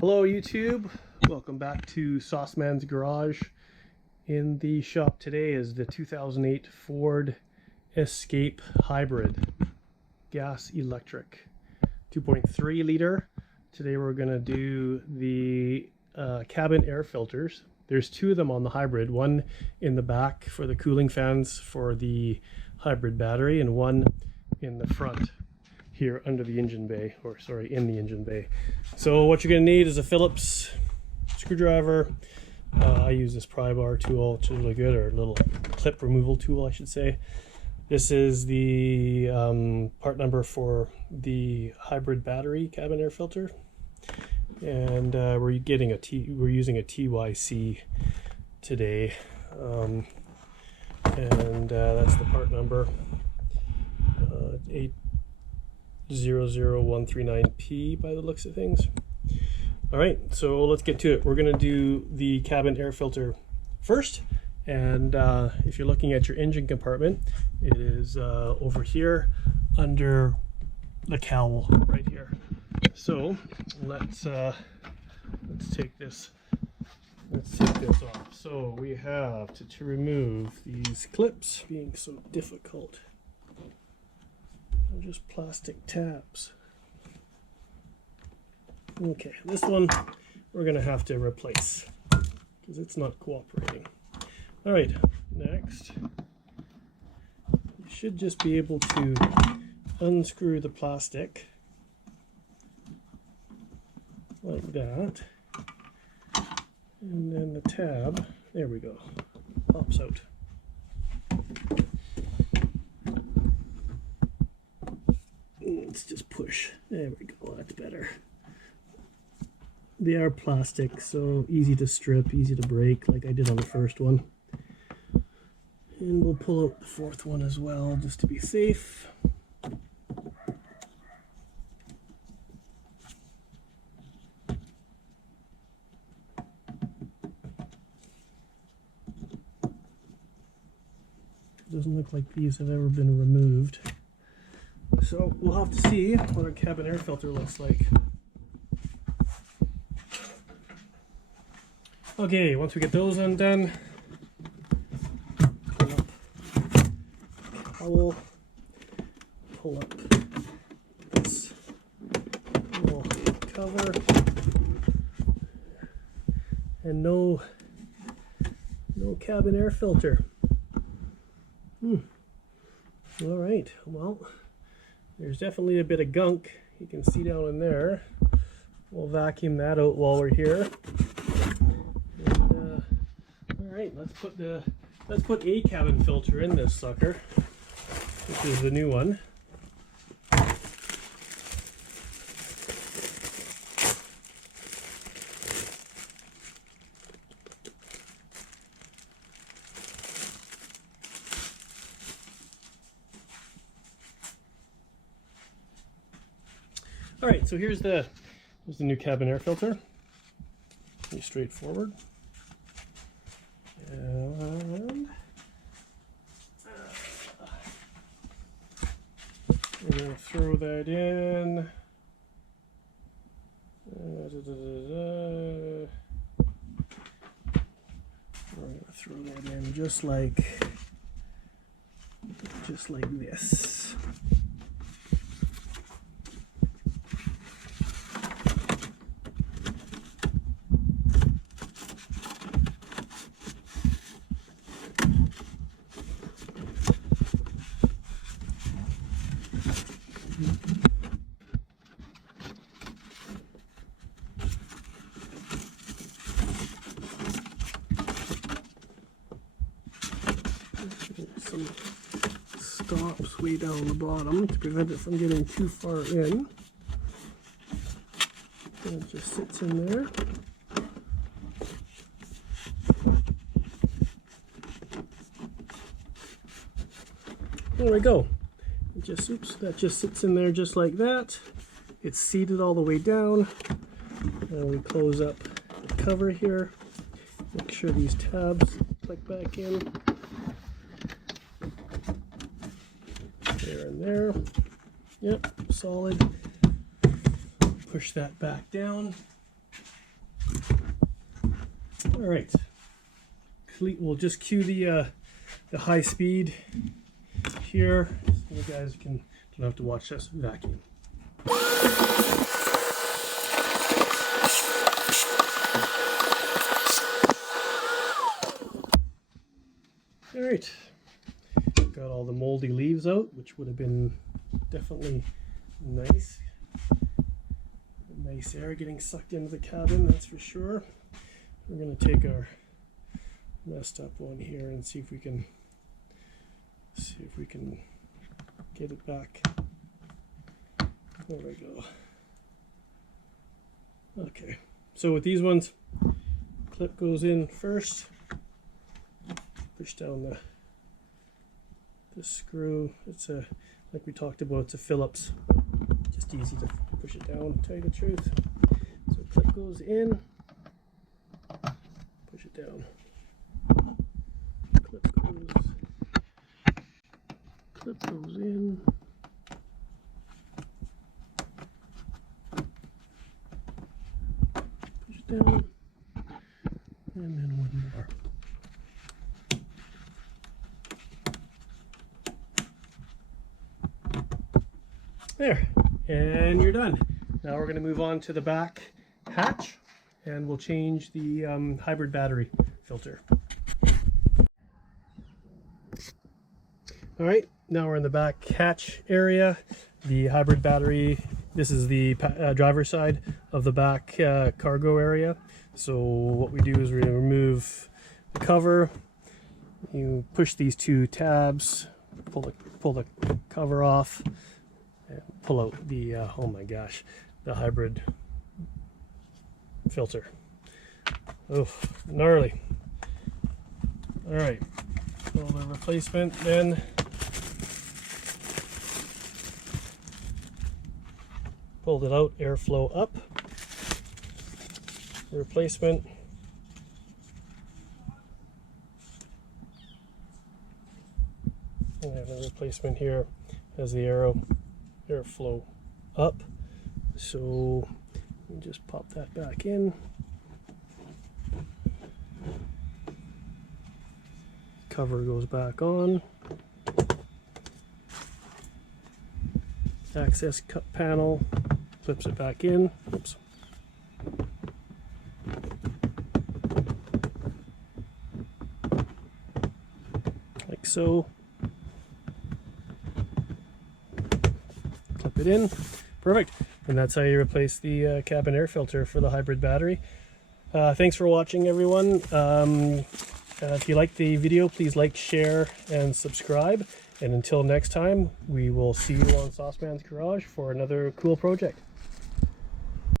Hello YouTube, welcome back to Sauceman's Garage. In the shop today is the 2008 Ford Escape Hybrid, gas electric, 2.3 liter. Today we're going to do the cabin air filters. There's two of them on the hybrid, one in the back for the cooling fans for the hybrid battery and one in the front here under the engine bay, or sorry, in the engine bay. So what you're going to need is a Phillips screwdriver. I use this pry bar tool, which is really good, or a little clip removal tool, I should say. This is the part number for the hybrid battery cabin air filter, and we're using a TYC today, and that's the part number 800139P by the looks of things. All right, so let's get to it. We're going to do the cabin air filter first, and if you're looking at your engine compartment, it is over here under the cowl right here. So let's take this off. So we have to remove these clips, being so difficult. They're just plastic tabs. Okay, this one we're going to have to replace because it's not cooperating. All right, next, you should just be able to unscrew the plastic like that, and then the tab, there we go, pops out. Let's just push. There we go, that's better. They are plastic, so easy to strip, easy to break, like I did on the first one. And we'll pull out the fourth one as well, just to be safe. It doesn't look like these have ever been removed. So we'll have to see what our cabin air filter looks like. Okay, once we get those undone, pull up cowl, pull up this little cover, and no cabin air filter. All right, well, there's definitely a bit of gunk you can see down in there. We'll vacuum that out while we're here. And, all right, let's put a cabin filter in this sucker. This is the new one. All right, so here's the new cabin air filter. Pretty straightforward. And we're going to throw that in. We're going to throw that in just like this. Some stops way down the bottom to prevent it from getting too far in. And it just sits in there. There we go. That just sits in there just like that. It's seated all the way down. And we close up the cover here. Make sure these tabs click back in. There and there. Yep, solid. Push that back down. All right, we'll just cue the high speed here, so you guys don't have to watch us vacuum. All right, got all the moldy leaves out, which would have been definitely nice. Nice air getting sucked into the cabin, that's for sure. We're going to take our messed up one here and see if we can get it back. There we go. Okay, so with these ones, clip goes in first. Push down the screw. It's a, like we talked about, it's a Phillips. Just easy to push it down, to tell you the truth. So clip goes in, push it down. Clip goes in. Push it down. And then one more. There, and you're done. Now we're going to move on to the back hatch, and we'll change the hybrid battery filter. All right, now we're in the back hatch area. The hybrid battery, this is the driver's side of the back cargo area. So what we do is we remove the cover. You push these two tabs, pull the cover off, and pull out the oh my gosh, the hybrid filter. Oh, gnarly. All right, so the replacement then. Pulled it out, airflow up. Replacement. And I have a replacement here as the airflow up. So we just pop that back in. Cover goes back on. Access cut panel, clips it back in. Oops. Like so. Clip it in. Perfect. And that's how you replace the cabin air filter for the hybrid battery. Thanks for watching, everyone. If you liked the video, please like, share, and subscribe. And until next time, we will see you on Sauceman's Garage for another cool project.